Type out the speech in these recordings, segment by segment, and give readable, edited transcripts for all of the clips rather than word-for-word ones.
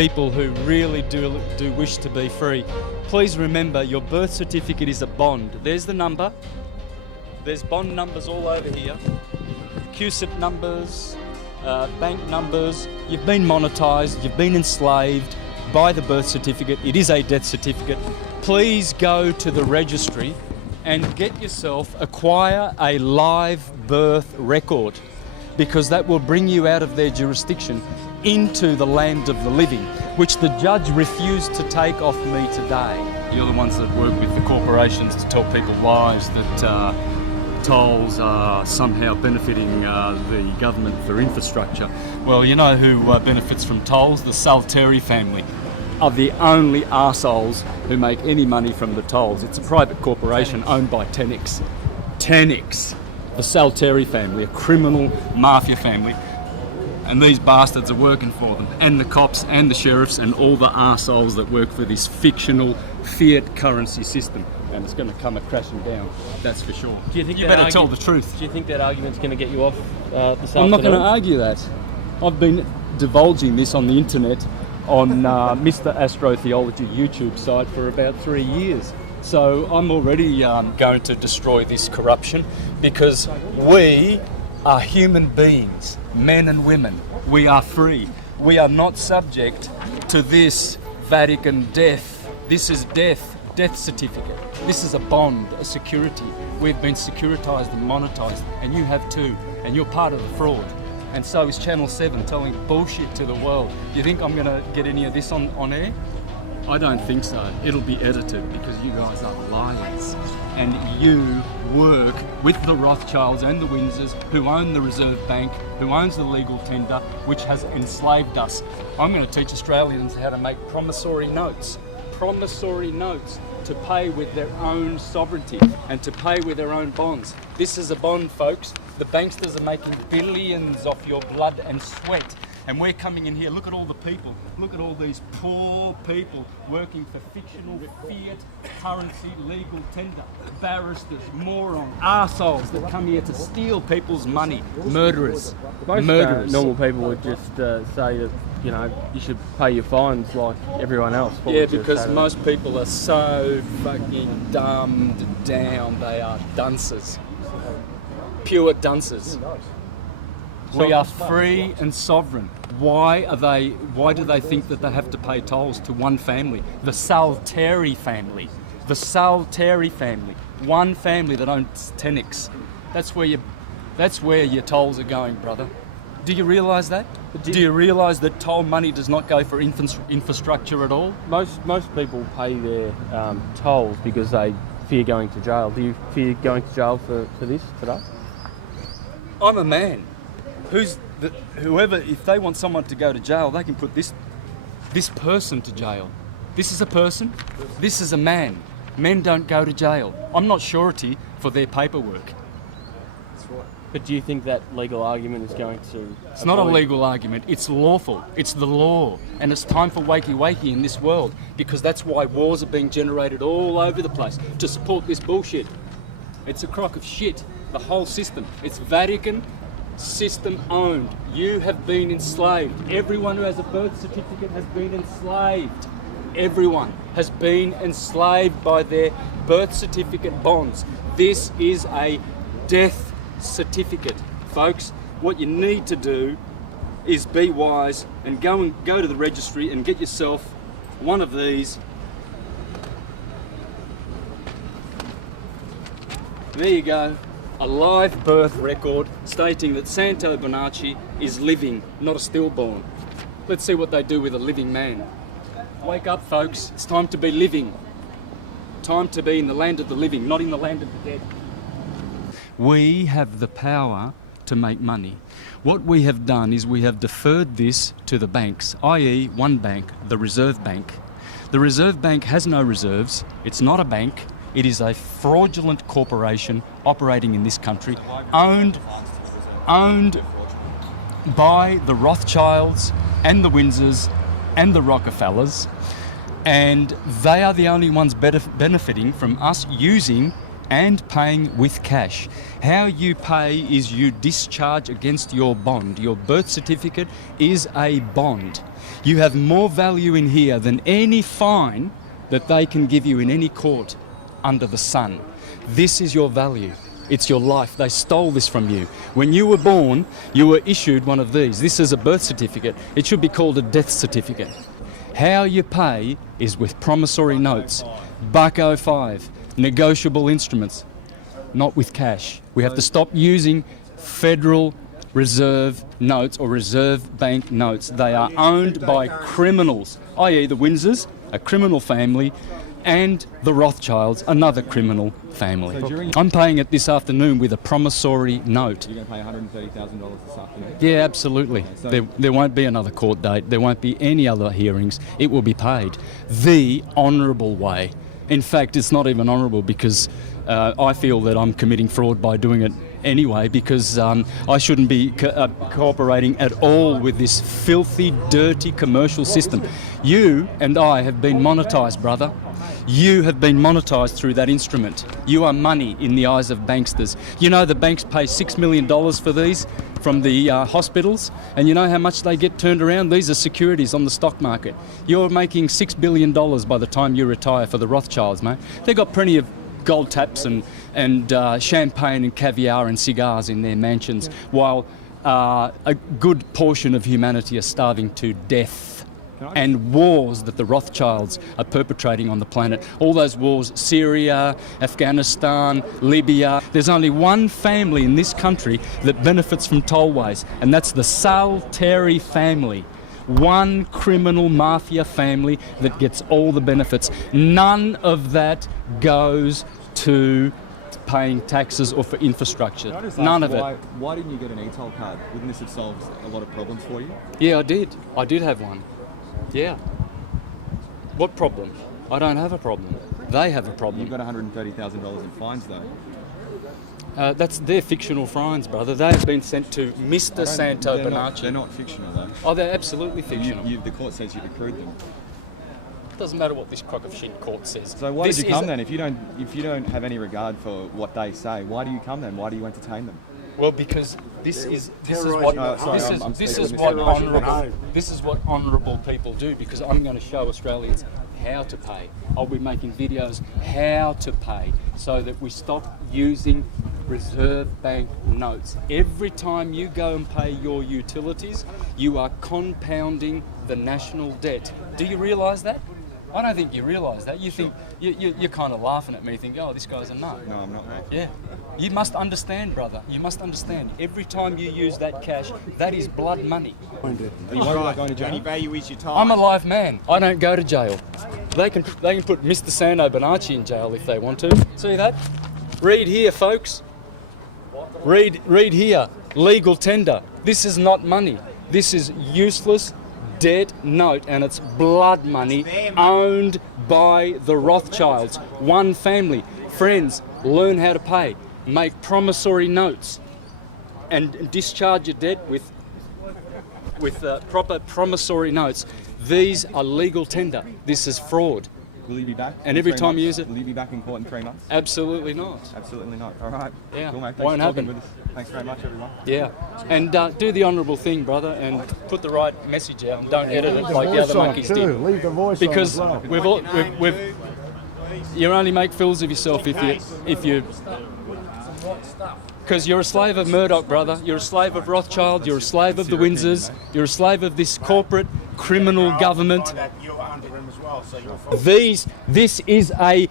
people who really do wish to be free, please remember your birth certificate is a bond. There's the number. There's bond numbers all over here. QSIP numbers, bank numbers. You've been monetized, you've been enslaved by the birth certificate. It is a death certificate. Please go to the registry and acquire a live birth record, because that will bring you out of their jurisdiction into the land of the living, which the judge refused to take off me today. You're the ones that work with the corporations to tell people lies that tolls are somehow benefiting the government for infrastructure. Well, you know who benefits from tolls? The Salteri family are the only arseholes who make any money from the tolls. It's a private corporation owned by Tenix. Tenix. The Salteri family, a criminal mafia family. And these bastards are working for them, and the cops and the sheriffs and all the arseholes that work for this fictional fiat currency system. And it's going to come crashing down, that's for sure. Do you think you better tell the truth. Do you think that argument's going to get you off this afternoon? I'm not going to argue that. I've been divulging this on the internet on Mr. Astrotheology YouTube site for about 3 years. So I'm already going to destroy this corruption, because we are human beings, men and women. We are free. We are not subject to this Vatican death. This is death certificate. This is a bond, a security. We've been securitized and monetized, and you have too, and you're part of the fraud. And so is Channel 7 telling bullshit to the world. Do you think I'm going to get any of this on air? I don't think so. It'll be edited, because you guys are liars. And you work with the Rothschilds and the Windsors, who own the Reserve Bank, who owns the legal tender, which has enslaved us. I'm going to teach Australians how to make promissory notes to pay with their own sovereignty and to pay with their own bonds. This is a bond, folks. The banksters are making billions off your blood and sweat. And we're coming in here, look at all the people, look at all these poor people working for fictional fiat currency legal tender. Barristers, morons, arseholes that come here to steal people's money. Murderers. Most Murderers. Normal people would just say that, you know, you should pay your fines like everyone else. What Yeah, would you because say to most people are so fucking dumbed down. They are dunces. Pure dunces. We are free and sovereign. Why do they think that they have to pay tolls to one family? The Salteri family. The Salteri family. One family that owns Tenix. That's where your tolls are going, brother. Do you realise that? Do you realise that toll money does not go for infrastructure at all? Most people pay their tolls because they fear going to jail. Do you fear going to jail for this today? I'm a man. Whoever, if they want someone to go to jail, they can put this person to jail. This is a person. This is a man. Men don't go to jail. I'm not surety for their paperwork. That's right. But do you think that legal argument is going to... It's not a legal argument. It's lawful. It's the law. And it's time for wakey in this world, because that's why wars are being generated all over the place, to support this bullshit. It's a crock of shit. The whole system. It's Vatican system owned. You have been enslaved. Everyone who has a birth certificate has been enslaved. Everyone has been enslaved by their birth certificate bonds. This is a death certificate, folks. What you need to do is be wise and go to the registry and get yourself one of these. There you go. A live birth record stating that Santos Bonacci is living, not a stillborn. Let's see what they do with a living man. Wake up, folks. It's time to be living. Time to be in the land of the living, not in the land of the dead. We have the power to make money. What we have done is we have deferred this to the banks, i.e. one bank, the Reserve Bank. The Reserve Bank has no reserves. It's not a bank. It is a fraudulent corporation operating in this country, owned by the Rothschilds and the Windsors and the Rockefellers, and they are the only ones benefiting from us using and paying with cash. How you pay is you discharge against your bond. Your birth certificate is a bond. You have more value in here than any fine that they can give you in any court under the sun. This is your value. It's your life. They stole this from you. When you were born, you were issued one of these. This is a birth certificate. It should be called a death certificate. How you pay is with promissory notes, Bucko 5, negotiable instruments, not with cash. We have to stop using Federal Reserve notes or Reserve Bank notes. They are owned by criminals, i.e. the Windsors, a criminal family, and the Rothschilds, another criminal family. So I'm paying it this afternoon with a promissory note. You're going to pay $130,000 this afternoon? Yeah, absolutely. Okay, so There won't be another court date. There won't be any other hearings. It will be paid the honourable way. In fact, it's not even honourable because I feel that I'm committing fraud by doing it anyway, because I shouldn't be cooperating at all with this filthy, dirty commercial system. You and I have been monetised, brother. You have been monetised through that instrument. You are money in the eyes of banksters. You know the banks pay $6 million for these from the hospitals, and you know how much they get turned around? These are securities on the stock market. You're making $6 billion by the time you retire for the Rothschilds, mate. They've got plenty of gold taps and champagne and caviar and cigars in their mansions, while a good portion of humanity are starving to death. And wars that the Rothschilds are perpetrating on the planet. All those wars, Syria, Afghanistan, Libya. There's only one family in this country that benefits from tollways, and that's the Salteri family. One criminal mafia family that gets all the benefits. None of that goes to paying taxes or for infrastructure. None of it. Why didn't you get an e-toll card? Wouldn't this have solved a lot of problems for you? Yeah, I did. I did have one. Yeah. What problem? I don't have a problem. They have a problem. You've got $130,000 in fines, though. That's their fictional fines, brother. They have been sent to Mr. Santos Bonacci. They're not fictional, though. Oh, they're absolutely fictional. The court says you've accrued them. Doesn't matter what this crock of shit court says. So why did you come then? If you don't have any regard for what they say, why do you come then? Why do you entertain them? Well, because this is what honourable people do. Because I'm going to show Australians how to pay. I'll be making videos how to pay so that we stop using Reserve Bank notes. Every time you go and pay your utilities, you are compounding the national debt. Do you realise that? I don't think you realise that. You think you're kind of laughing at me, think, oh, this guy's a nut. No, I'm not, mate. Yeah. You must understand, brother. You must understand. Every time you use that cash, that is blood money. Are you worried about going to jail? Only value is your time. I'm a live man. I don't go to jail. They can put Mr. Santos Bonacci in jail if they want to. See that? Read here, folks. Read here. Legal tender. This is not money. This is useless debt note, and it's blood money owned by the Rothschilds. One family. Friends, learn how to pay. Make promissory notes and discharge your debt with proper promissory notes. These are legal tender. This is fraud. Will you be back? And every time you use it? Will you be back in court in 3 months? Absolutely not. Absolutely not. All right. Yeah. Cool, mate. Thanks Won't for talking happen. with us. Thanks very much, everyone. Yeah. And do the honourable thing, brother, and put the right message out, and don't edit it like the other monkeys did. Leave the voice Because on as well. we've you only make fools of yourself if you because you're a slave of Murdoch, brother. You're a slave of Rothschild. You're a slave of the Windsors. You're a slave of this corporate criminal government. This is a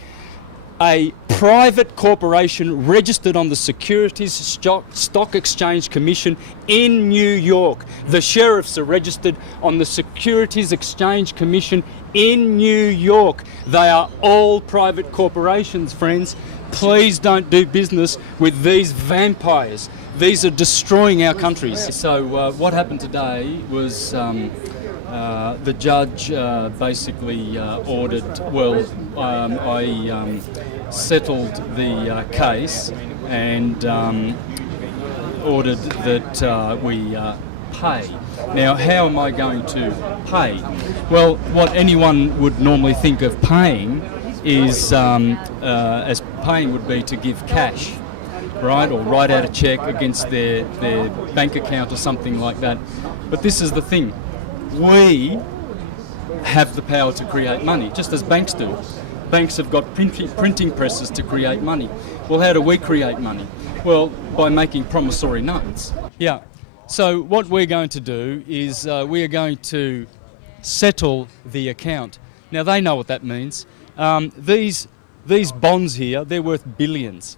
private corporation registered on the Securities Stock Exchange Commission in New York. The sheriffs are registered on the Securities Exchange Commission in New York. They are all private corporations, friends. Please don't do business with these vampires. These are destroying our countries. So what happened today was the judge basically ordered, I settled the case and ordered that we pay. Now, how am I going to pay? Well, what anyone would normally think of paying is, as paying would be to give cash, right, or write out a check against their bank account or something like that. But this is the thing, we have the power to create money, just as banks do. Banks have got printing presses to create money. Well, how do we create money? Well, by making promissory notes. Yeah, so what we're going to do is we are going to settle the account. Now, they know what that means. These bonds here, they're worth billions.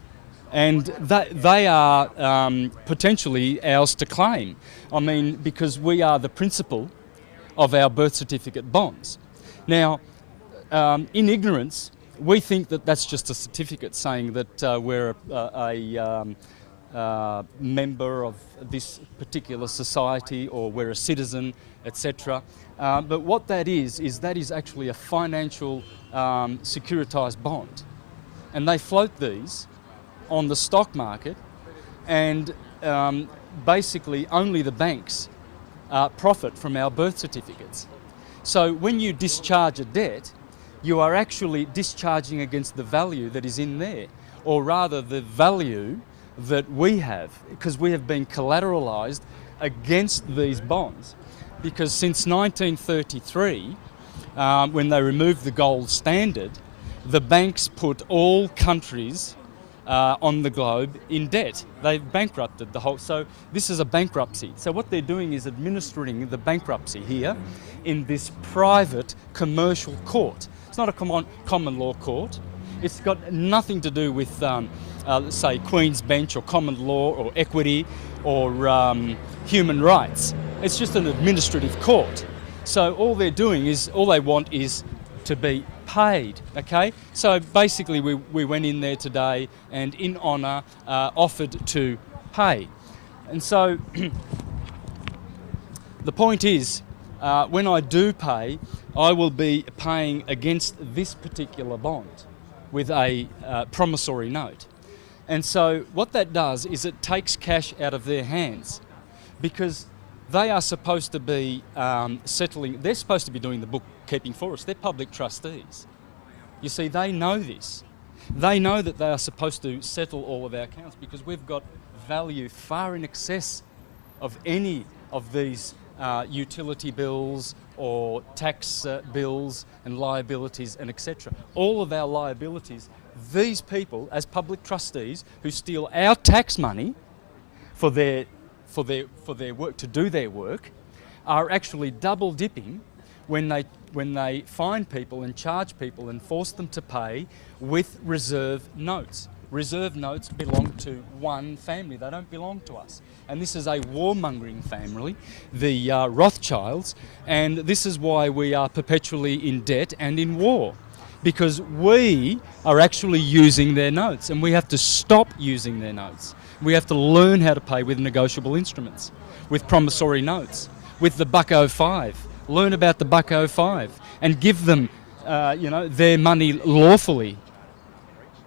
And they are potentially ours to claim. I mean, because we are the principal of our birth certificate bonds. Now, in ignorance, we think that that's just a certificate saying that we're a member of this particular society, or we're a citizen, etc. But what that is actually a financial securitized bond. And they float these on the stock market, and basically only the banks profit from our birth certificates. So when you discharge a debt, you are actually discharging against the value that is in there, or rather the value that we have, because we have been collateralized against these bonds. Because since 1933, when they removed the gold standard, the banks put all countries on the globe in debt. They've bankrupted the whole, so this is a bankruptcy. So what they're doing is administering the bankruptcy here in this private commercial court. It's not a common law court. It's got nothing to do with, say, Queen's Bench or common law or equity or human rights. It's just an administrative court. So all they're doing is, all they want is to be paid, okay? So basically we went in there today and in honour offered to pay. And so the point is, when I do pay, I will be paying against this particular bond with a promissory note. And so what that does is it takes cash out of their hands, because they are supposed to be settling, they're supposed to be doing the bookkeeping for us. They're public trustees. You see, they know this. They know that they are supposed to settle all of our accounts, because we've got value far in excess of any of these utility bills or tax bills and liabilities and etc. All of our liabilities, these people as public trustees who steal our tax money for their work, to do their work, are actually double dipping when they fine people and charge people and force them to pay with reserve notes. Reserve notes belong to one family, they don't belong to us. And this is a warmongering family, the Rothschilds, and this is why we are perpetually in debt and in war. Because we are actually using their notes, and we have to stop using their notes. We have to learn how to pay with negotiable instruments, with promissory notes, with the $1.05. Learn about the $1.05 and give them, their money lawfully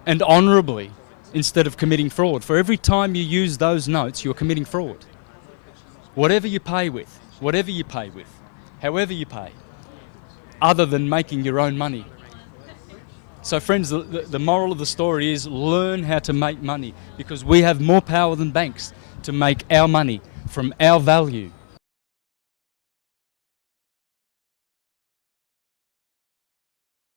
and honourably, instead of committing fraud. For every time you use those notes, you're committing fraud. Whatever you pay with, however you pay, other than making your own money. So friends, the moral of the story is learn how to make money, because we have more power than banks to make our money from our value.